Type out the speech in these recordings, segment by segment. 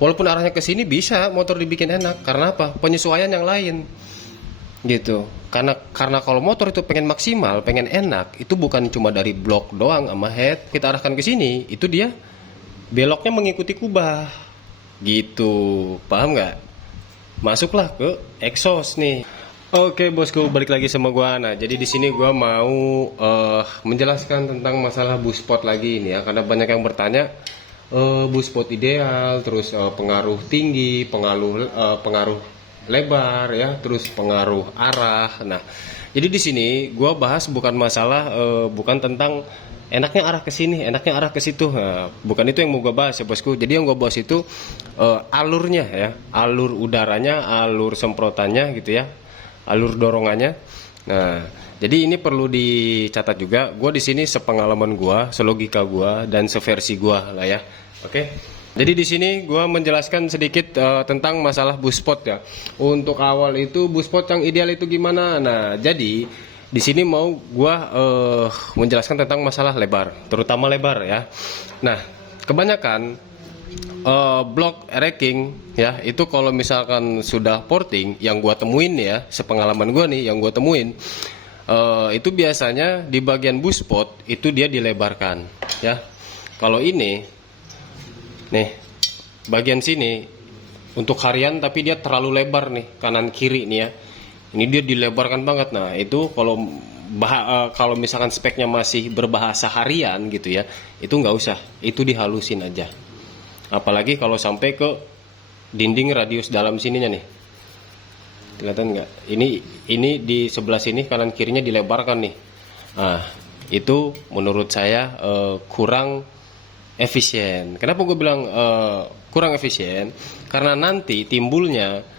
Walaupun arahnya ke sini bisa motor dibikin enak. Karena apa? Penyesuaian yang lain. Gitu. Karena kalau motor itu pengen maksimal, pengen enak, itu bukan cuma dari blok doang sama head. Kita arahkan ke sini, itu dia beloknya mengikuti kubah. Gitu. Paham nggak? Masuklah ke exhaust nih. Oke bosku, balik lagi sama gua. Nah, jadi di sini gua mau menjelaskan tentang masalah boost pot lagi ini ya, karena banyak yang bertanya boost pot ideal, terus pengaruh tinggi, pengaruh lebar ya, terus pengaruh arah. Nah, jadi di sini gua bahas bukan masalah bukan tentang enaknya arah ke sini, enaknya arah ke situ. Nah, bukan itu yang mau gue bahas ya bosku. Jadi yang gue bahas itu alurnya ya, alur udaranya, alur semprotannya gitu ya, alur dorongannya. Nah, jadi ini perlu dicatat juga. Gue di sini sepengalaman gue, selogika gue, dan seversi gue lah ya. Oke. Jadi di sini gue menjelaskan sedikit tentang masalah boost pot ya. Untuk awal itu boost pot yang ideal itu gimana? Nah, jadi di sini mau gue menjelaskan tentang masalah lebar, terutama lebar ya. Nah, kebanyakan blok racking ya itu kalau misalkan sudah porting, yang gue temuin ya, sepengalaman gue nih yang gue temuin itu biasanya di bagian boost pot itu dia dilebarkan ya. Kalau ini nih bagian sini untuk harian tapi dia terlalu lebar nih, kanan kiri nih ya. Ini dia dilebarkan banget. Nah, itu kalau misalkan speknya masih berbahasa harian gitu ya, itu nggak usah, itu dihalusin aja. Apalagi kalau sampai ke dinding radius dalam sininya nih. Kelihatan nggak? Ini di sebelah sini kanan kirinya dilebarkan nih. Nah, itu menurut saya kurang efisien. Kenapa gue bilang kurang efisien? Karena nanti timbulnya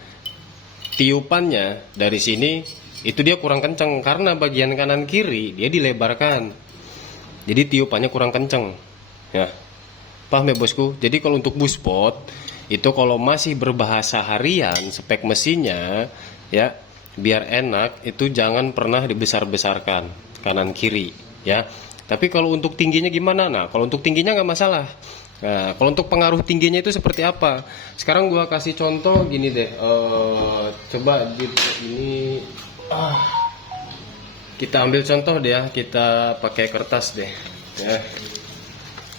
tiupannya dari sini itu dia kurang kenceng karena bagian kanan kiri dia dilebarkan. Jadi tiupannya kurang kenceng. Ya. Paham ya bosku? Jadi kalau untuk boost pot itu kalau masih berbahasa harian spek mesinnya ya biar enak itu jangan pernah dibesar-besarkan kanan kiri ya. Tapi kalau untuk tingginya gimana? Nah, kalau untuk tingginya nggak masalah. Nah, kalau untuk pengaruh tingginya itu seperti apa? Sekarang gua kasih contoh gini deh. Coba ini kita ambil contoh deh ya. Kita pakai kertas deh. Ya.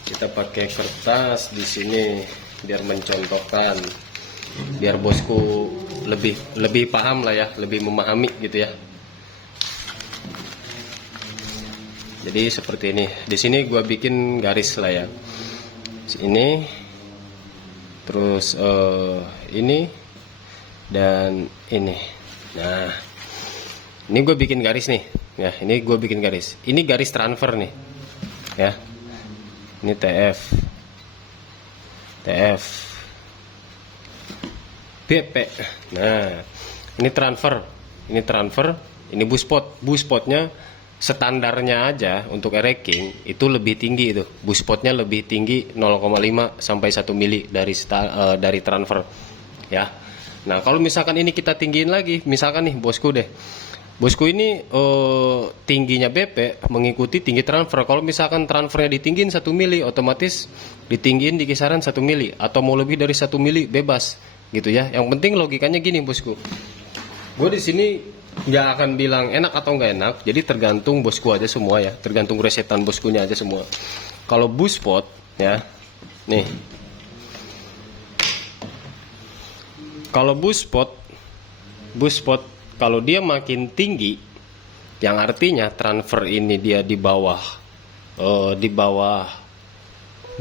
Kita pakai kertas di sini biar mencontohkan, biar bosku lebih paham lah ya, lebih memahami gitu ya. Jadi seperti ini. Di sini gua bikin garis lah ya. Ini terus ini dan ini. Nah, ini gue bikin garis nih ya, ini gue bikin garis, ini garis transfer nih ya, ini TF BP. Nah, ini transfer, ini boost potnya standarnya aja untuk racking itu lebih tinggi itu. Boost potnya lebih tinggi 0,5 sampai 1 mili dari transfer ya. Nah, kalau misalkan ini kita tinggiin lagi, misalkan nih bosku ini tingginya BP mengikuti tinggi transfer. Kalau misalkan transfernya ditinggiin 1 mili, otomatis ditinggiin di kisaran 1 mili atau mau lebih dari 1 mili bebas gitu ya. Yang penting logikanya gini bosku. Gue di sini nggak akan bilang enak atau nggak enak, jadi tergantung bosku aja semua ya, tergantung resetan boskunya aja semua. Kalau boost pot ya, nih, kalau boost pot kalau dia makin tinggi, yang artinya transfer ini dia di bawah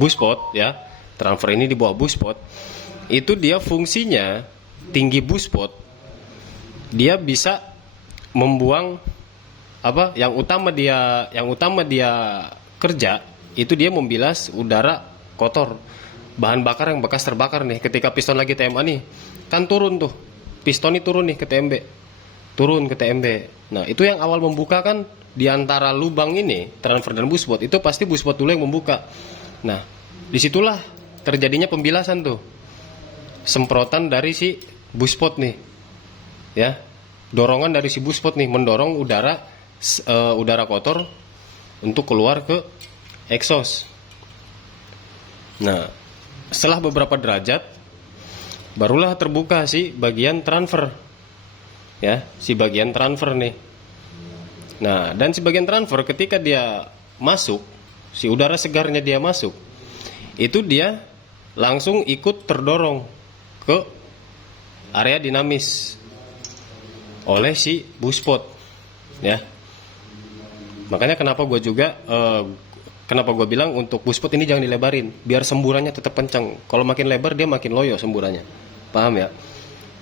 boost pot ya, transfer ini di bawah boost pot, itu dia fungsinya tinggi boost pot, dia bisa membuang apa yang utama dia kerja itu dia membilas udara kotor, bahan bakar yang bekas terbakar nih. Ketika piston lagi TMA nih kan turun tuh, piston ini turun nih ke TMB, turun ke TMB. Nah, itu yang awal membuka kan di antara lubang ini transfer dan boost pot itu pasti boost pot dulu yang membuka. Nah, disitulah terjadinya pembilasan tuh, semprotan dari si boost pot nih ya, dorongan dari si boost pot nih mendorong udara kotor untuk keluar ke exhaust. Nah, setelah beberapa derajat barulah terbuka si bagian transfer, ya, si bagian transfer nih. Nah, dan si bagian transfer ketika dia masuk, si udara segarnya dia masuk, itu dia langsung ikut terdorong ke area dinamis oleh si buspot, ya. Makanya kenapa gue juga kenapa gue bilang untuk buspot ini jangan dilebarin, biar semburannya tetap kencang. Kalau makin lebar dia makin loyo semburannya, paham ya?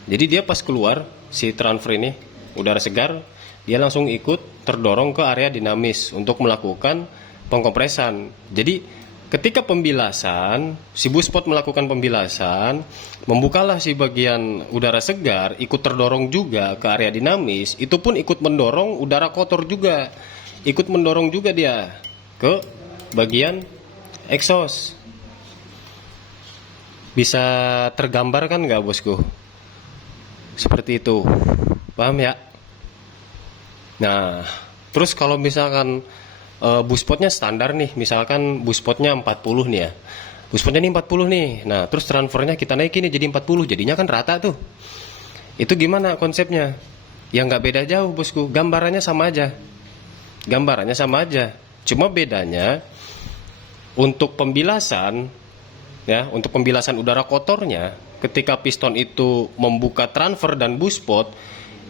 Jadi dia pas keluar si transfer ini udara segar, dia langsung ikut terdorong ke area dinamis untuk melakukan pengkompresan. Jadi ketika pembilasan, si buspot melakukan pembilasan, membukalah si bagian udara segar, ikut terdorong juga ke area dinamis, itu pun ikut mendorong udara kotor juga, ikut mendorong juga dia ke bagian exhaust. Bisa tergambarkan nggak bosku? Seperti itu, paham ya? Nah, terus kalau misalkan buspotnya standar nih, misalkan buspotnya 40 nih ya, buspotnya ini 40 nih, nah terus transfernya kita naikin nih jadi 40, jadinya kan rata tuh. Itu gimana konsepnya? Ya nggak beda jauh bosku, gambarannya sama aja, gambarannya sama aja, cuma bedanya untuk pembilasan, ya, untuk pembilasan udara kotornya, ketika piston itu membuka transfer dan buspot,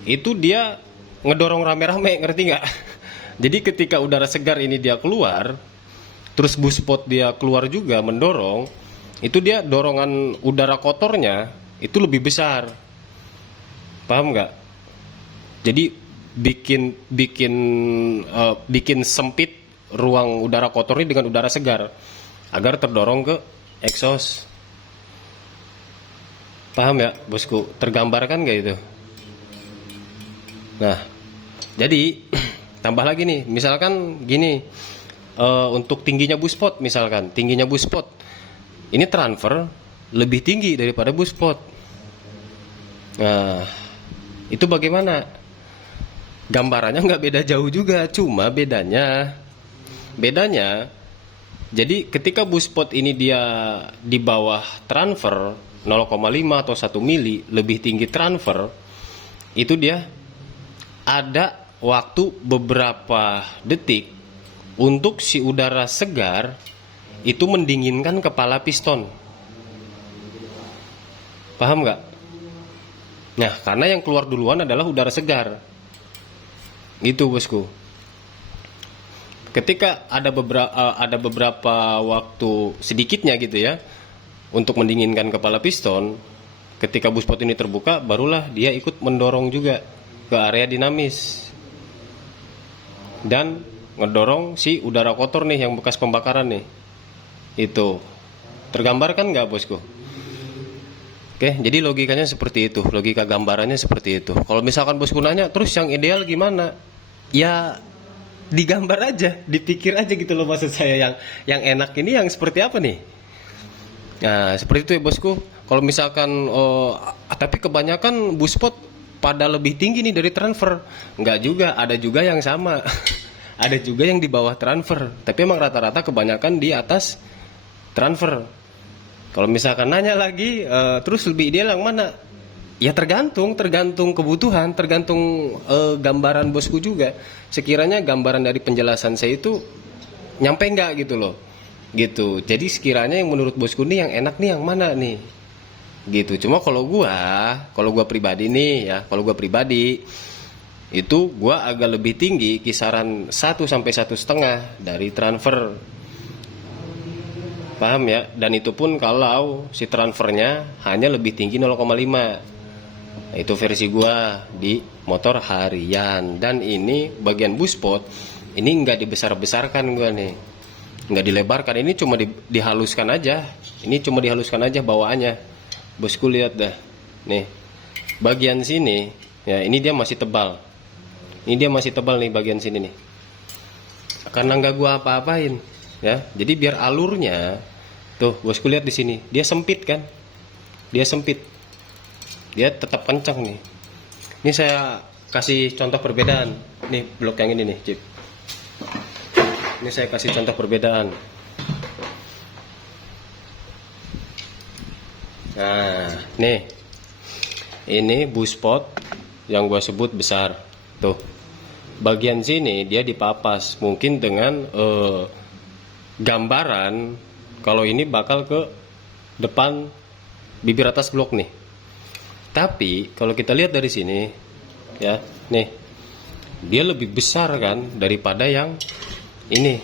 itu dia ngedorong rame-rame, ngerti nggak? Jadi ketika udara segar ini dia keluar, terus buspot dia keluar juga mendorong, itu dia dorongan udara kotornya itu lebih besar, paham nggak? Jadi bikin sempit ruang udara kotor ini dengan udara segar agar terdorong ke exhaust. Paham ya bosku? Tergambarkan nggak itu? Nah, jadi tambah lagi nih, misalkan gini, untuk tingginya buspot, misalkan tingginya buspot ini transfer lebih tinggi daripada buspot. Nah, itu bagaimana? Gambarannya nggak beda jauh juga, cuma bedanya jadi ketika buspot ini dia di bawah transfer 0,5 atau 1 mili lebih tinggi transfer, itu dia ada waktu beberapa detik untuk si udara segar itu mendinginkan kepala piston. Paham nggak? Nah, karena yang keluar duluan adalah udara segar. Itu bosku. Ketika ada beberapa waktu sedikitnya gitu ya untuk mendinginkan kepala piston, ketika buspot ini terbuka, barulah dia ikut mendorong juga ke area dinamis dan ngedorong si udara kotor nih yang bekas pembakaran nih. Itu tergambarkan nggak bosku? Oke, jadi logikanya seperti itu, logika gambarannya seperti itu. Kalau misalkan bosku nanya, terus yang ideal gimana? Ya digambar aja, dipikir aja gitu loh, maksud saya yang enak ini yang seperti apa nih? Nah, seperti itu ya bosku. Kalau misalkan tapi kebanyakan buspot pada lebih tinggi nih dari transfer. Enggak juga, ada juga yang sama. Ada juga yang di bawah transfer, tapi emang rata-rata kebanyakan di atas transfer. Kalau misalkan nanya lagi, terus lebih ideal yang mana? Ya tergantung kebutuhan, tergantung gambaran bosku juga. Sekiranya gambaran dari penjelasan saya itu nyampe nggak gitu loh, gitu. Jadi sekiranya yang menurut bosku nih yang enak nih yang mana nih, gitu. Cuma kalau gua pribadi nih ya, kalau gua pribadi itu gua agak lebih tinggi, kisaran 1 sampai 1,5 dari transfer. Paham ya? Dan itu pun kalau si transfernya hanya lebih tinggi 0,5. Nah, itu versi gua di motor harian. Dan ini bagian buspot ini nggak dibesar-besarkan gua nih, nggak dilebarkan, ini cuma dihaluskan aja. Ini cuma dihaluskan aja bawaannya. Bosku lihat dah nih, bagian sini ya, ini dia masih tebal. Ini dia masih tebal nih bagian sini nih, karena nggak gua apa-apain ya. Jadi biar alurnya tuh bosku lihat di sini, dia sempit kan, dia sempit, dia tetap kencang nih. Ini saya kasih contoh perbedaan nih, blok yang ini nih Cip. Ini saya kasih contoh perbedaan. Nah nih ini buspot yang gua sebut besar. Tuh. Bagian sini dia dipapas mungkin dengan gambaran kalau ini bakal ke depan bibir atas blok nih. Tapi kalau kita lihat dari sini ya, nih. Dia lebih besar kan daripada yang ini.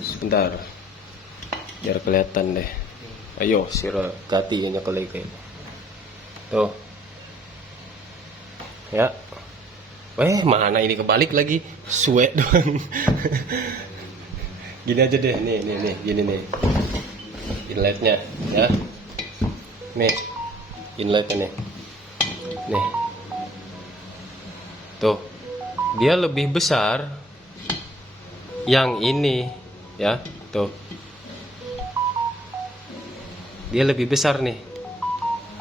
Sebentar. Biar kelihatan deh. Ayo, sira gati nya kayak. Tuh. Ya. Mana ini kebalik lagi? Suet doang. Gini aja deh, nih, gini nih. Inletnya, ya. Nih. Inletnya nih. Nih. Tuh. Dia lebih besar yang ini, ya. Tuh. Dia lebih besar nih.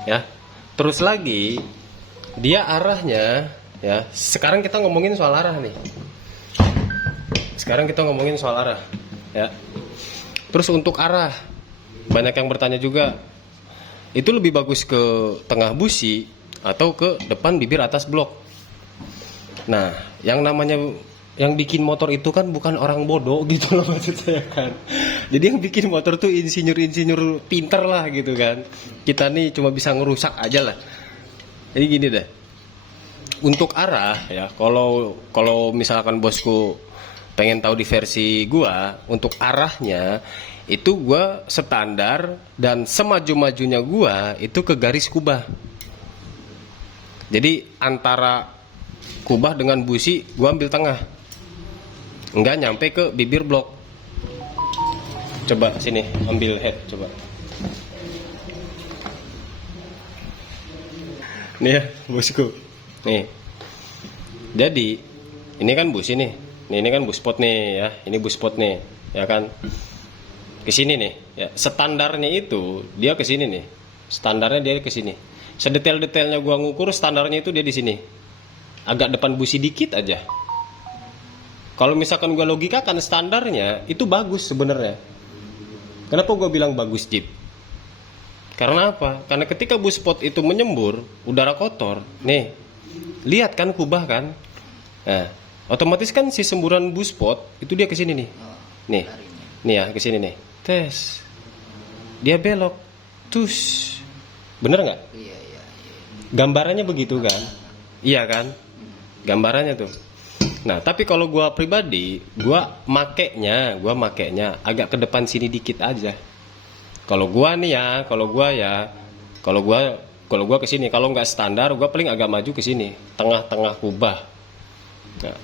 Ya. Terus lagi dia arahnya, ya. Sekarang kita ngomongin soal arah nih. Ya. Terus untuk arah, banyak yang bertanya juga, itu lebih bagus ke tengah busi atau ke depan bibir atas blok? Nah, yang namanya yang bikin motor itu kan bukan orang bodoh gitu loh maksud saya kan. Jadi yang bikin motor tuh insinyur pinter lah gitu kan. Kita nih cuma bisa ngerusak aja lah. Jadi gini deh. Untuk arah ya, kalau misalkan bosku pengen tahu di versi gua, untuk arahnya itu gua standar dan semaju-majunya gua itu ke garis kubah. Jadi antara kubah dengan busi gua ambil tengah, enggak nyampe ke bibir blok. Coba sini ambil head coba. Nih ya bosku, nih. Jadi ini kan busi nih, ini kan buspot nih ya, ini buspot nih, ya kan. Kesini nih, ya standarnya itu dia kesini nih, standarnya dia kesini. Sedetail-detailnya gua ngukur standarnya itu dia di sini. Agak depan busi dikit aja. Kalau misalkan gue logikakan standarnya itu bagus sebenarnya. Kenapa gue bilang bagus, Jeep? Karena apa? Karena ketika buspot itu menyembur udara kotor, nih, lihat kan kubah kan? Nah, otomatis kan si semburan buspot itu dia ke sini nih. Nih ya ke sini nih. Tes. Dia belok. Tus. Bener nggak? Iya. Gambarannya begitu kan? Iya kan? Gambarannya tuh. Nah, tapi kalau gua pribadi, gua makainya agak ke depan sini dikit aja. Kalau gua ke sini, kalau nggak standar, gua paling agak maju ke sini, tengah-tengah kubah. Nah,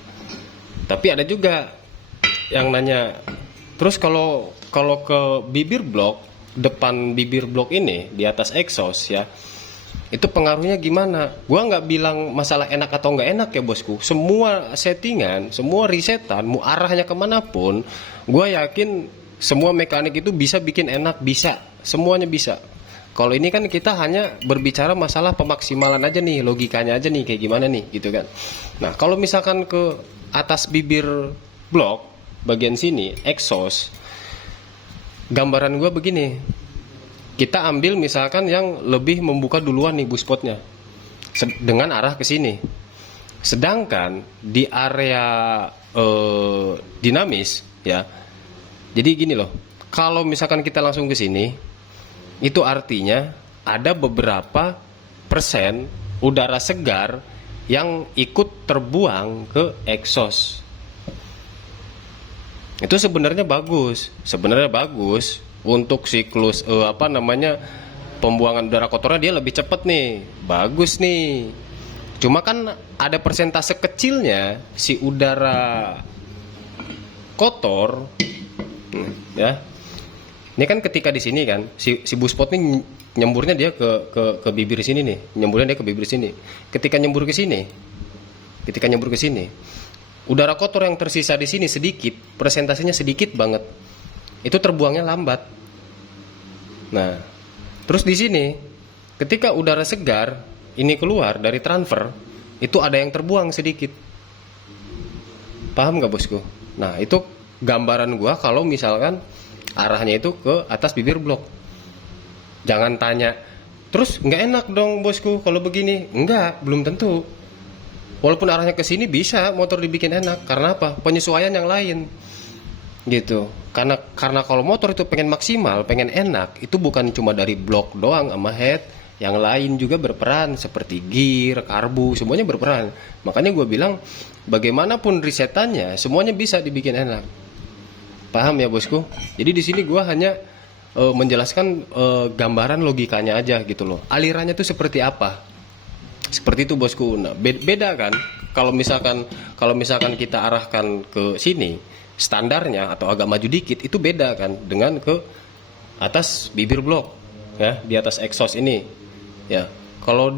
tapi ada juga yang nanya, terus kalau ke bibir blok, depan bibir blok ini di atas exhaust ya. Itu pengaruhnya gimana? Gua nggak bilang masalah enak atau nggak enak ya bosku. Semua settingan, semua risetan, mau arahnya kemanapun, gua yakin semua mekanik itu bisa bikin enak, bisa, semuanya bisa. Kalau ini kan kita hanya berbicara masalah pemaksimalan aja nih, logikanya aja nih kayak gimana nih, gitu kan. Nah kalau misalkan ke atas bibir blok, bagian sini, exhaust, gambaran gua begini. Kita ambil misalkan yang lebih membuka duluan nih buspotnya dengan arah ke sini. Sedangkan di area dinamis ya. Jadi gini loh. Kalau misalkan kita langsung ke sini, itu artinya ada beberapa persen udara segar yang ikut terbuang ke exhaust. Itu sebenarnya bagus. Untuk siklus pembuangan udara kotornya dia lebih cepat nih, bagus nih. Cuma kan ada persentase kecilnya si udara kotor, ya. Ini kan ketika di sini kan si buspot ini nyemburnya dia ke bibir sini nih, nyemburnya dia ke bibir sini. Ketika nyembur ke sini, udara kotor yang tersisa di sini sedikit, persentasenya sedikit banget. Itu terbuangnya lambat. Nah, terus di sini ketika udara segar ini keluar dari transfer, itu ada yang terbuang sedikit. Paham nggak bosku? Nah, itu gambaran gua kalau misalkan arahnya itu ke atas bibir blok. Jangan tanya Terus nggak enak dong bosku kalau begini. Enggak, belum tentu. Walaupun arahnya ke sini bisa motor dibikin enak. Karena apa? Penyesuaian yang lain. Gitu. Karena kalau motor itu pengen maksimal, pengen enak, itu bukan cuma dari blok doang sama head, yang lain juga berperan seperti gear, karbu, semuanya berperan. Makanya gue bilang bagaimanapun risetannya, semuanya bisa dibikin enak. Paham ya bosku? Jadi di sini gue hanya menjelaskan gambaran logikanya aja gitu loh. Alirannya tuh seperti apa? Seperti itu bosku. Nah, beda kan? Kalau misalkan kita arahkan ke sini, standarnya atau agak maju dikit itu beda kan dengan ke atas bibir blok ya, di atas exhaust ini. Ya. Kalau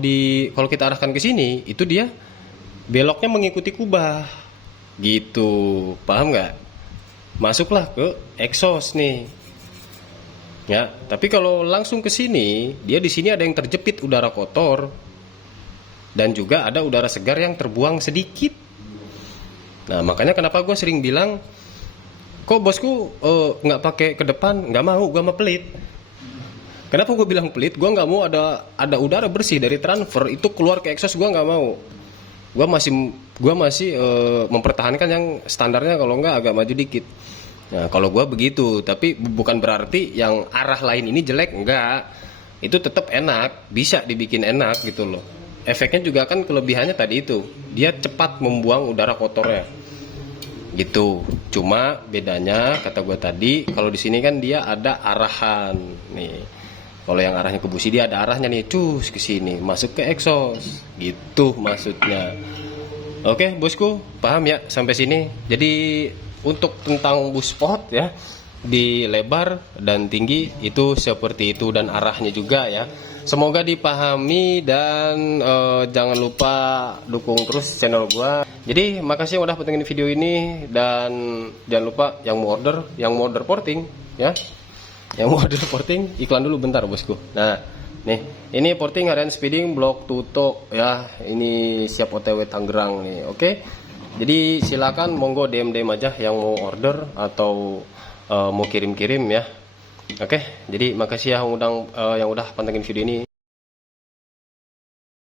kita arahkan ke sini, itu dia beloknya mengikuti kubah. Gitu. Paham nggak? Masuklah ke exhaust nih. Ya, tapi kalau langsung ke sini, dia di sini ada yang terjepit udara kotor dan juga ada udara segar yang terbuang sedikit. Nah, makanya kenapa gue sering bilang, kok bosku nggak pakai ke depan? Nggak mau, gue mah pelit. Kenapa gue bilang pelit? Gue nggak mau ada udara bersih dari transfer itu keluar ke exhaust, gue nggak mau. Gue masih mempertahankan yang standarnya, kalau nggak agak maju dikit. Nah, kalau gue begitu, tapi bukan berarti yang arah lain ini jelek, enggak. Itu tetap enak, bisa dibikin enak gitu loh. Efeknya juga kan kelebihannya tadi itu, dia cepat membuang udara kotornya. Gitu. Cuma bedanya kata gue tadi, kalau di sini kan dia ada arahan. Nih. Kalau yang arahnya ke busi dia ada arahnya nih, cus ke sini, masuk ke exhaust. Gitu maksudnya. Oke, bosku, paham ya sampai sini? Jadi untuk tentang bus sport ya, di lebar dan tinggi itu seperti itu, dan arahnya juga ya. Semoga dipahami dan jangan lupa dukung terus channel gua. Jadi makasih yang udah pantengin video ini, dan jangan lupa yang mau order porting ya. Yang mau order porting iklan dulu bentar bosku. Nah, nih ini porting harian speeding blok tutup ya. Ini siap OTW Tangerang nih. Oke. Jadi silakan monggo DM aja yang mau order atau mau kirim-kirim ya. Oke, jadi makasih ya yang udah pantengin video ini.